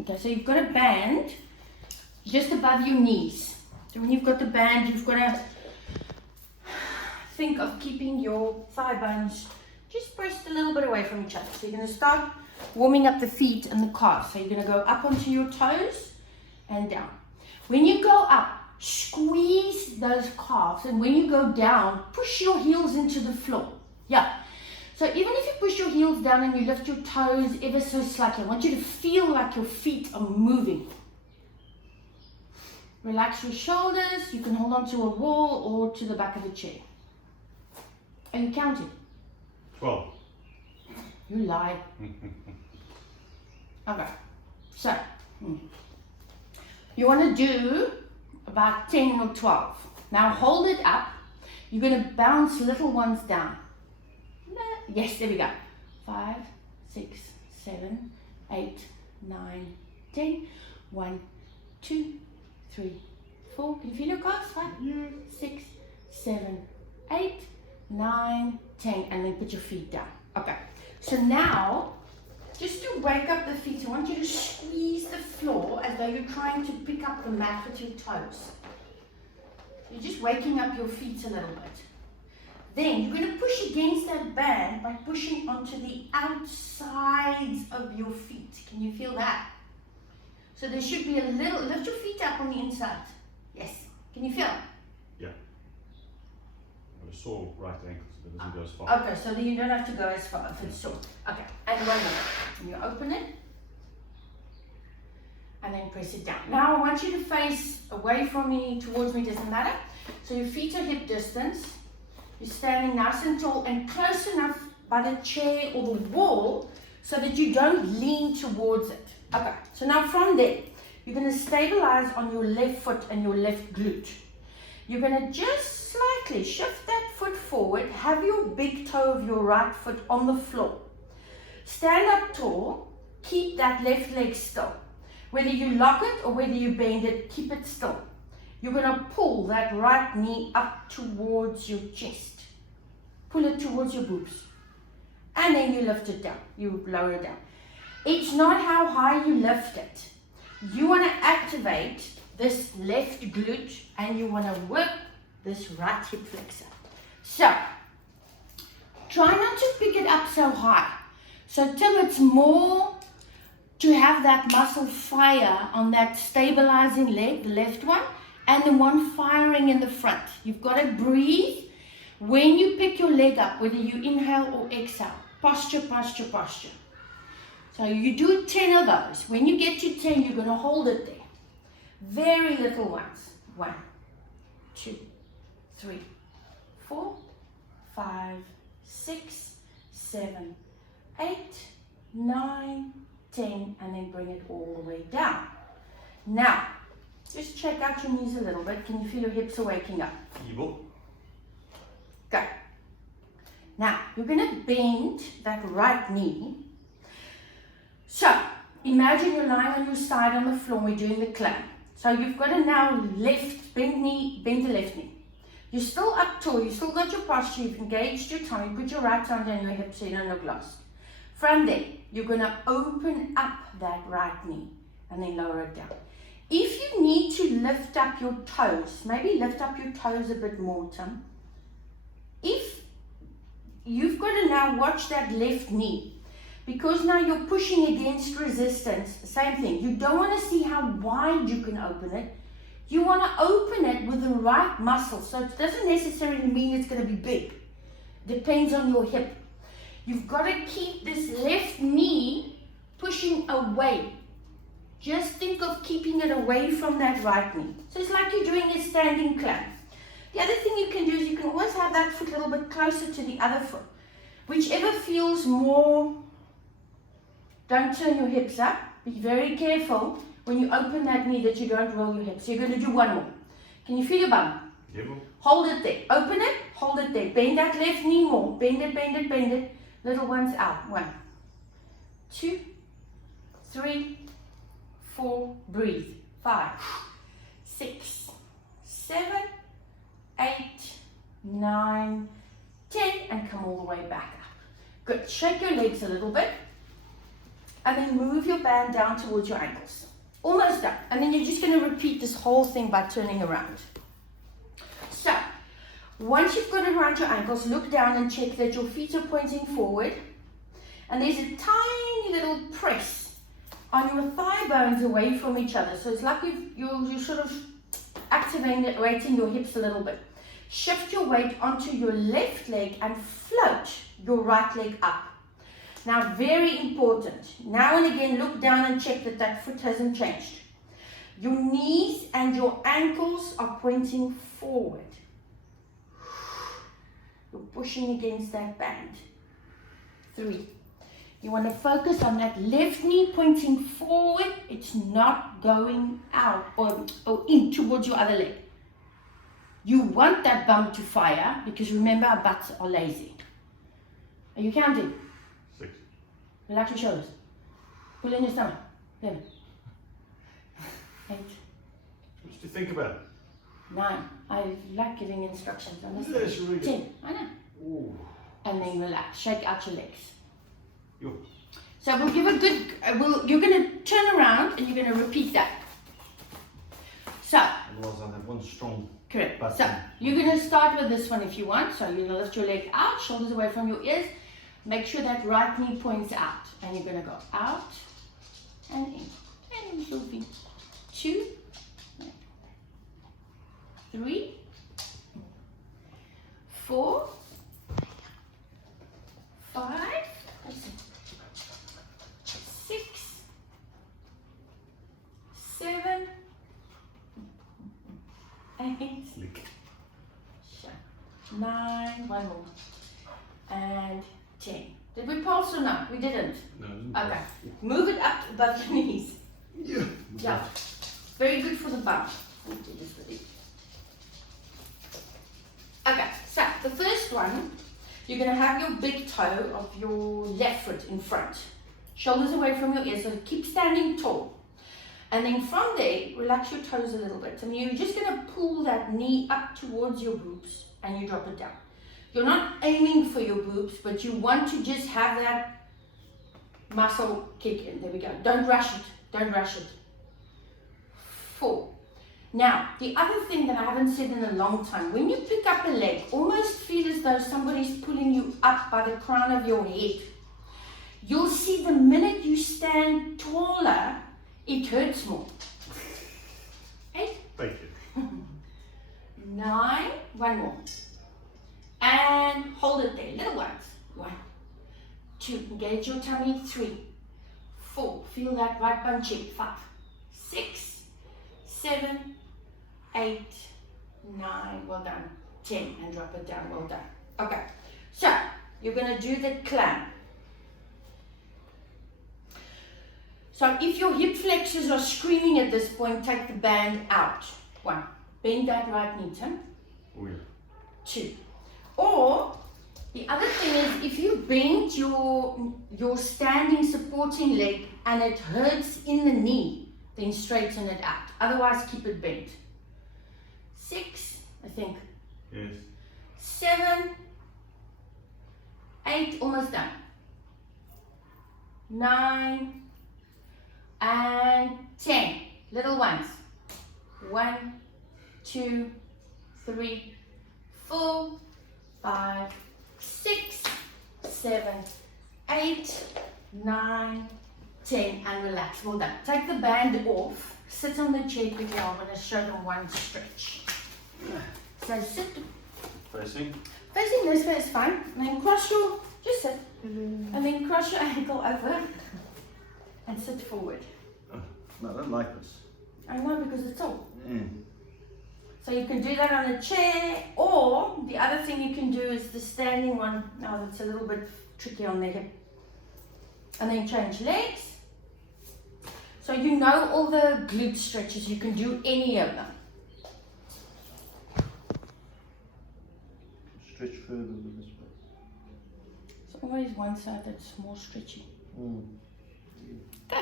Okay, so you've got a band just above your knees. So when you've got the band, you've got to think of keeping your thigh bones just pressed a little bit away from each other. So you're going to start warming up the feet and the calves. So you're going to go up onto your toes and down. When you go up, squeeze those calves, and when you go down, push your heels into the floor. Yeah. So even if you push your heels down and you lift your toes ever so slightly, I want you to feel like your feet are moving. Relax your shoulders. You can hold on to a wall or to the back of a chair. Are you counting? 12. You lie. Okay. So, you want to do about 10 or 12. Now hold it up. You're going to bounce little ones down. Yes, there we go. 5, 6, 7, 8, 9, 10. 1, 2, 3, 4. Can you feel your calves? 5, 6, 7, 8, 9, 10. And then put your feet down. Okay. So now, just to wake up the feet, I want you to squeeze the floor as though you're trying to pick up the mat with your toes. You're just waking up your feet a little bit. Then you're going to push against that band by pushing onto the outsides of your feet. Can you feel that? So there should be a little, lift your feet up on the inside. Yes. Can you feel it? Yeah. I have a sore right ankle, so it doesn't go as far. Okay, so then you don't have to go as far if it's sore. Okay, and one more. And you open it. And then press it down. Now I want you to face away from me, towards me, doesn't matter. So your feet are hip distance. You're standing nice and tall and close enough by the chair or the wall so that you don't lean towards it. Okay, so now from there, you're going to stabilize on your left foot and your left glute. You're going to just slightly shift that foot forward, have your big toe of your right foot on the floor. Stand up tall, keep that left leg still. Whether you lock it or whether you bend it, keep it still. You're going to pull that right knee up towards your chest. Pull it towards your boobs. And then you lift it down. You lower it down. It's not how high you lift it. You want to activate this left glute and you want to work this right hip flexor. So, try not to pick it up so high. So till it's more to have that muscle fire on that stabilizing leg, the left one, and the one firing in the front. You've got to breathe when you pick your leg up, whether you inhale or exhale. Posture, posture, posture. So you do 10 of those. When you get to 10, you're going to hold it there. Very little ones. 1, 2, 3, 4, 5, 6, 7, 8, 9, 10, and then bring it all the way down. Now, just check out your knees a little bit. Can you feel your hips are waking up? Evil. Go. Now, you're going to bend that right knee. So, imagine you're lying on your side on the floor. We're doing the climb. So, you've got to now bend the left knee. You're still up tall. You've still got your posture. You've engaged your tummy. Put your right arm down your hips so you don't look lost. From there, you're going to open up that right knee and then lower it down. If you need to lift up your toes, maybe lift up your toes a bit more, Tim. If you've got to now watch that left knee, because now you're pushing against resistance, same thing. You don't want to see how wide you can open it. You want to open it with the right muscle. So it doesn't necessarily mean it's going to be big. Depends on your hip. You've got to keep this left knee pushing away. Just think of keeping it away from that right knee. So it's like you're doing a standing climb. The other thing you can do is you can always have that foot a little bit closer to the other foot. Whichever feels more. Don't turn your hips up. Be very careful when you open that knee that you don't roll your hips. So you're going to do one more. Can you feel your bum? Yeah. Hold it there. Open it. Hold it there. Bend that left knee more. Bend it, bend it, bend it. Little ones out. 1, 2, 3, 4. Breathe. 5, 6, 7, 8, 9, 10. And come all the way back up. Good. Shake your legs a little bit. and then move your band down towards your ankles. Almost done. And then you're just going to repeat this whole thing by turning around. So, once you've got it around your ankles, look down and check that your feet are pointing forward. And there's a tiny little press on your thigh bones away from each other. So it's like you're sort of activating your hips a little bit. Shift your weight onto your left leg and float your right leg up. Now, very important. Now and again, look down and check that that foot hasn't changed. Your knees and your ankles are pointing forward. You're pushing against that band. 3. You want to focus on that left knee pointing forward. It's not going out or in towards your other leg. You want that bum to fire because remember our butts are lazy. Are you counting? 6. Relax your shoulders. Pull in your stomach. 7. 8. What did you think about it? 9. I like giving instructions. Yes, you really 10. I know. Ooh. And then relax. Shake out your legs. Yo. So we'll give a good, you're going to turn around and you're going to repeat that. So, Otherwise I'll have one strong correct. button. So, you're going to start with this one if you want. So, you're going to lift your leg out, shoulders away from your ears. Make sure that right knee points out. And you're going to go out and in. And moving. 2, 3, 4, 5, 6, 7, 8, Lick. 9, one more, and 10. Did we pulse or not? We didn't. No, it isn't. Okay. Move it up above your knees. Yeah. Yeah. Very good for the bum. Okay, so the first one, you're going to have your big toe of your left foot in front. Shoulders away from your ears, so keep standing tall. And then from there, relax your toes a little bit. And you're just going to pull that knee up towards your boobs and you drop it down. You're not aiming for your boobs, but you want to just have that muscle kick in. There we go. Don't rush it. Don't rush it. 4. Now, the other thing that I haven't said in a long time, when you pick up a leg, almost feel as though somebody's pulling you up by the crown of your head. You'll see the minute you stand taller, it hurts more. 8. Thank you. 9. One more. And hold it there. Little ones. 1, 2. Engage your tummy. 3, 4. Feel that right bum cheek. 5, 6, 7, 8, 9. Well done. 10. And drop it down. Well done. Okay. So, you're going to do the climb. So, if your hip flexors are screaming at this point, take the band out. 1. Bend that right knee, Tim. Oh yeah. 2. Or, the other thing is, if you bend your standing supporting leg and it hurts in the knee, then straighten it out. Otherwise, keep it bent. 6, I think. Yes. 7, 8, almost done. 9, and 10. Little ones. 1, 2, 3, 4, 5, 6, 7, 8, 9, 10, and relax. Well done. Take the band off. Sit on the chair quickly. I'm going to show them one stretch. So sit Facing. facing this way is fine. And then cross your, just sit. And then cross your ankle over and sit forward. No, I don't like this. I know, because it's tall. Mm. So you can do that on a chair, or the other thing you can do is the standing one. Now it's a little bit tricky on the hip. And then change legs. So you know all the glute stretches, you can do any of them. Stretch further with this way. It's always one side that's more stretchy. Mm. Go.